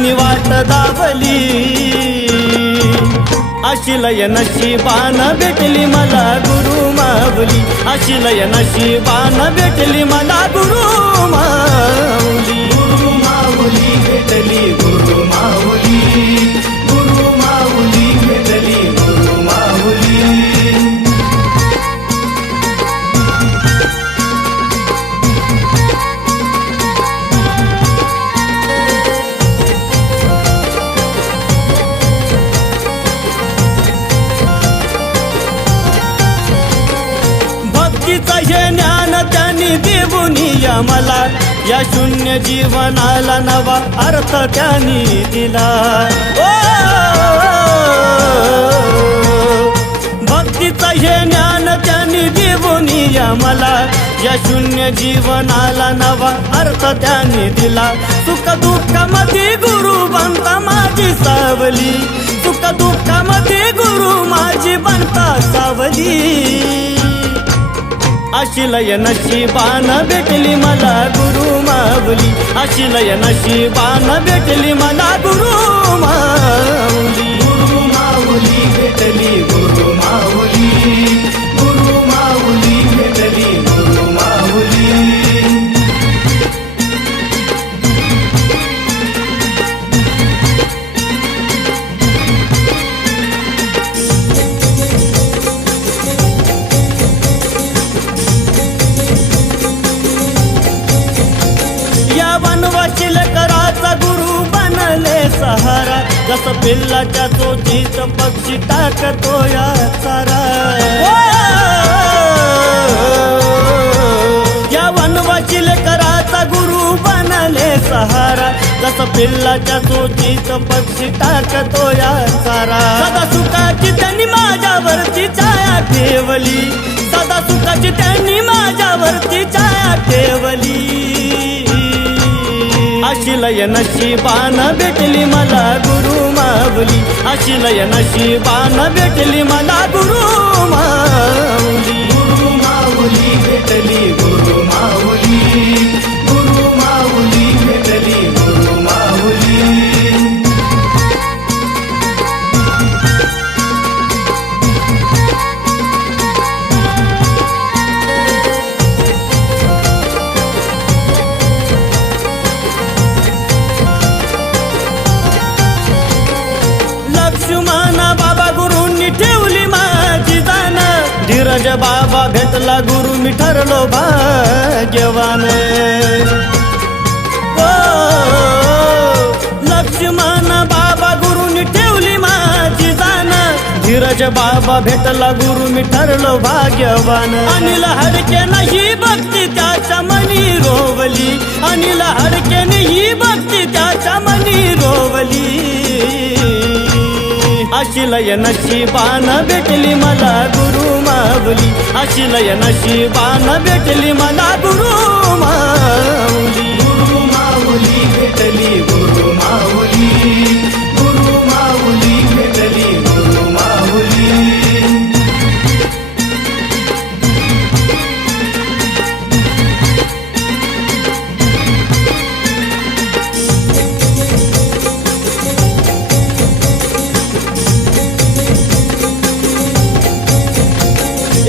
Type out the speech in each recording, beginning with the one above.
त्यांनी वाट दावली. अशी लय नशिबानं भेटली मला गुरु माऊली. अशी लय नशिबानं भेटली मला गुरु माऊली. गुरु माऊली भेटली गुरु माऊली. गुरु माऊली भेटली गुरु माऊली. भक्तीचं हे ज्ञान त्यांनी देऊनी मला. या शून्य जीवनाला नवा अर्थ त्यांनी दिला. भक्तीचं हे ज्ञान त्यांनी देऊनी मला. या शून्य जीवनाला नवा अर्थ त्यांनी दिला. सुख दुःखामध्ये गुरु बनता माझी सावली. सुख दुःखामध्ये गुरु माझी बनता सावली. अशी लय नशिबानं भेटली मला गुरु माऊली. अशी लय नशिबानं भेटली मला गुरु माऊली. गुरु माऊली भेटली गुरु माऊली. गुरु माऊली भेटली गुरु माऊली. वनवाशील कराचा गुरु बनले सहारा. जस पिल्लाच्या चोचीत पक्षी टाकतो या चारा. या वनवाशील कराचा गुरु बनले सहारा. जस पिल्लाच्या चोचीत पक्षी टाकतो या चारा. सदा सुखाची त्यांनी माझ्यावरती छाया ठेवली. सदा सुखाची त्यांनी माझ्यावरती छाया ठेवली. अशी लय नशिबानं भेटली मला गुरु माऊली. अशी लय नशिबानं भेटली मला गुरु माऊली. गुरु माऊली भेटली गुरु माऊली. गुरु माऊली भेटली गुरु माऊली. लक्ष्मणा बाबा गुरूंनी ठेवली माझी जाण. धीरज बाबा भेटला गुरु मी ठरलो भाग्यवान. लक्ष्मणा बाबा गुरूंनी ठेवली माझी जाण. धीरज बाबा भेटला गुरु मी ठरलो भाग्यवान. अनिल हडकेनं ही भक्ती त्याच्या मनी रोवली. अनिल हडकेने ही भक्ती त्याच्या मनी रोवली. अशी लय नशिबानं भेटली मला गुरु माऊली. अशी लय नशिबानं भेटली मला गुरु माऊली. गुरु माऊली भेटली गुरु माऊली. गुरु माऊली भेटली गुरु माऊली.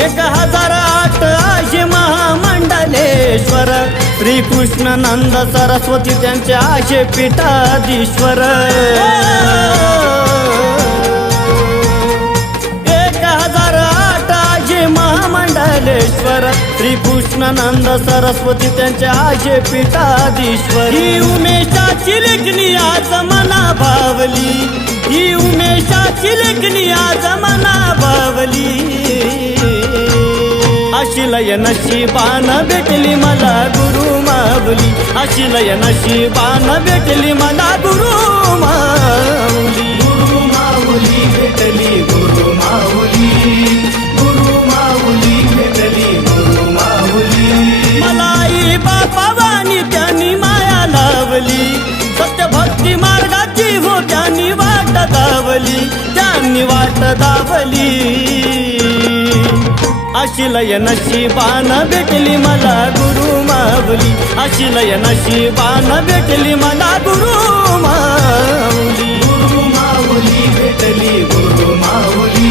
एक 1008 आहे महामंडलेश्वर. श्रीकृष्ण नंद सरस्वती त्यांचे आहे पीठाधीश्वर. 1008 आहे महामंडलेश्वर. श्रीकृष्ण नंद सरस्वती त्यांचे आहे पीठाधीश्वर. ही उमेशाची लेखणी आज मना भावली. ही उमेशाची लेखणी आज मना भावली. अशी लय नशिबानं भेटली मला गुरु माऊली. अशी लय नशिबानं भेटली मला गुरु माऊली. गुरु माऊली भेटली गुरु माऊली. गुरु माऊली भेटली गुरु माऊली. मला आई बापा वाणी त्यांनी माया लावली. सत्य भक्ती मार्गाची हो त्यांनी वाट दावली. त्यांनी वाट दावली. अशी लय नशिबानं भेटली मला गुरु माऊली, अशी लय नशिबानं भेटली मला गुरु माऊली. गुरु माऊली भेटली गुरु माऊली,